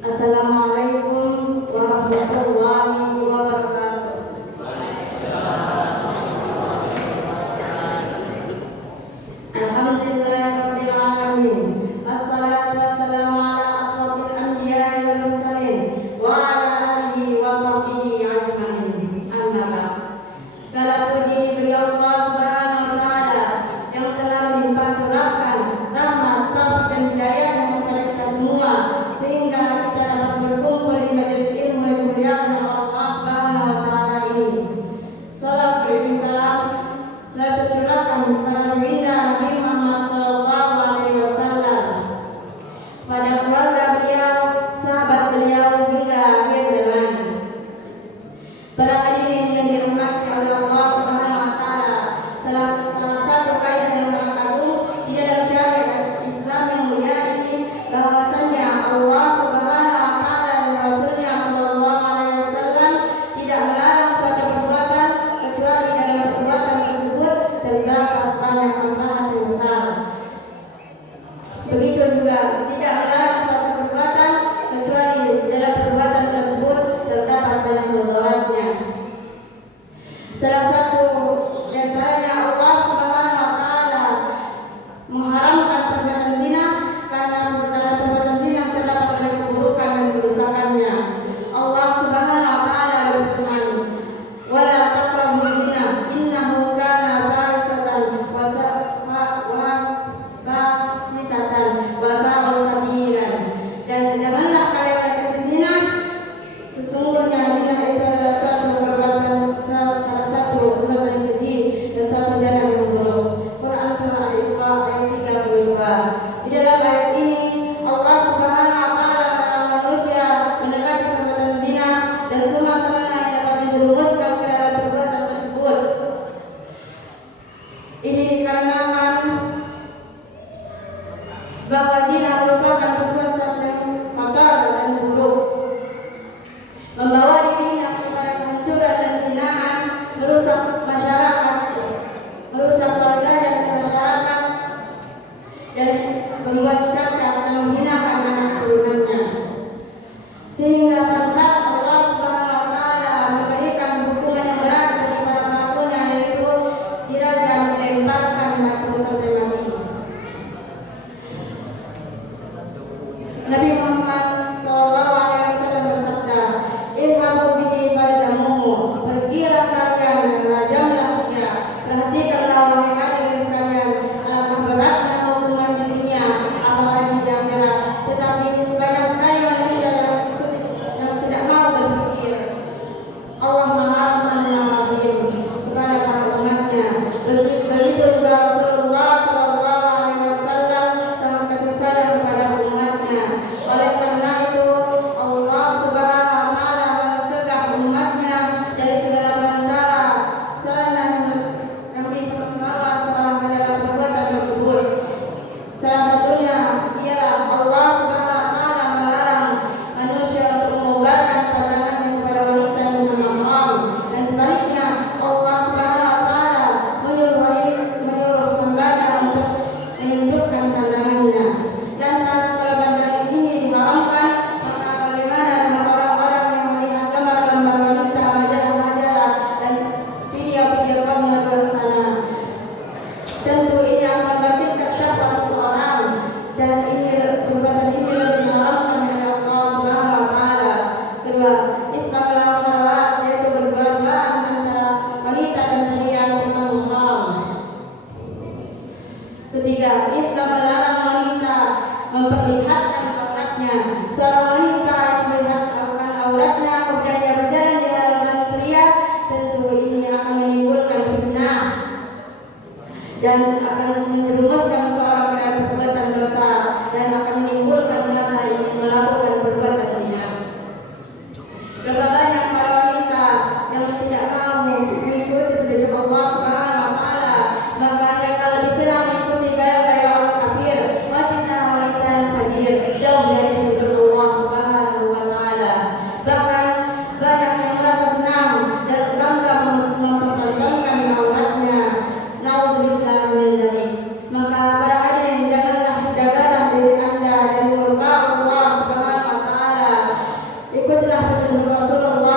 Assalamualaikum warahmatullahi wabarakatuh. Alhamdulillahirabbil alamin. Assalatu wassalamu ala asrofil anbiya'i wal mursalin wa ala alihi wa sahbihi ajmain. Amma ba'd. Segala puji bagi Allah Subhanahu wa taala yang telah melimpah curahkan rahmat, taufik dan hidayah kepada kita semua sehingga kita dapat berkumpul di majelis ilmu yang dimuliakan Allah Subhanahu wa taala ini. Salam beriring salam selalu tercurahkan kepada baginda Nabi Muhammad sallallahu alaihi wasallam, pada keluarga beliau, sahabat beliau hingga akhir zaman. Para hadirin yang dirahmati oleh Allah Subhanahu wa taala, salah satu kaidah yang sangat agung di dalam syariat Islam yang mulia ini bahwasanya Allah Subhanahu wa taala dan Rasulnya sallallahu alaihi wasallam tidak melarang suatu perbuatan kecuali dalam perbuatan tersebut terdapat banyak maslahat yang besar. Begitu juga tidak melarang suatu perbuatan kecuali dalam perbuatan tersebut terdapat banyak mudaratnya. Salah satu di antaranya Allah Subhanahu wa taala mengharamkan perbuatan zina karena dalam perbuatan zina terdapat banyak keburukan dan kerusakannya. Allah Subhanahu wa taala berfirman, "Wala taqrabuz zina innahu kana fahisatan wa sa'a sabila." Dan janganlah kalian melakukan zina, sesungguhnya zina itu adalah salah satu perbuatan keji dan suatu jalan yang buruk. Quran surah Al-Isra ayat 32. Di dalam ayat ini Allah Subhanahu wa taala melarang manusia mendekati perbuatan zina dan semua sarana yang dapat menjerumuskan ke dalam perbuatan tersebut. Ini dikarenakan bahwa zina merupakan perbuatan yang kotor dan buruk, membawa dirinya kepada kehancuran dan hinaan, merusak masyarakat, merusak keluarga dan masyarakat, dan membuat cacat dan menghinakan anak turunannya. Sehingga pantas Allah Subhanahu wa taala memberikan hukuman yang berat bagi para pelakunya, yaitu dirajam, dilemparkan batu sampai mati. Nabi Muhammad sallallahu alaihi wasallam bersabda, "Ilhamu bihi farjamuhu." Pergilah kalian, rajamlah dia. Perhatikanlah wahai hadirin sekalian, alangkah beratnya hukuman di dunia, apalagi di akhirat. Tetapi banyak sekali manusia yang tidak mau berpikir. Allah mengharamkan al-mahrim kepada para umatnya. Begitu juga Rasulullah sallallahu alaihi wasallam sangat kasih sayang kepada umatnya. Oleh karena itu Allah Subhanahu wa taala mencegah umatnya dari segala perantara sarana yang bisa membawa seorang ke dalam perbuatan tersebut. Salah satunya ialah Allah Subhanahu wa taala melarang manusia untuk mengubarkan pandangannya kepada wanita yang mahram, dan sebaliknya Allah Subhanahu wa taala menyuruh hambanya untuk menundukkan pandangannya. Lantas kalau pandangan ini diharamkan, maka bagaimana dengan orang-orang yang melihat gambar-gambar wanita, majalah-majalah dan video-video kamu di luar sana? Tentu ini akan membangkitkan syahwat seseorang, dan perbuatan ini lebih diharamkan oleh Allah Subhanahu wa taala. Kedua, Islam melarang syahwat, yaitu berdua-duaan antara wanita dan pria yang mahram. Ketiga, Islam melarang wanita memperlihatkan auratnya. Seorang wanita yang memperlihatkan auratnya kemudian dia berjalan di hadapan pria, tentu ini akan menimbulkan fitnah dan akan menjerumuskan seorang ke dalam perbuatan dosa dan akan menimbulkan rasa ingin melakukan perbuatan zina. Berapa banyak para wanita yang tidak mau mengikuti petunjuk Allah Subhanahu wa taala, maka mereka lebih senang mengikuti gaya-gaya orang kafir, wanita-wanita yang fajir, jauh dari petunjuk Allah Subhanahu wa taala. Bahkan banyak yang merasa senang dan bangga mempertontonkan auratnya. Nauzubillah min dzalik. Maka para hadirin, jagalah diri Anda dari murka Allah Subhanahu wa taala. ikutilah petunjuk Rasulullah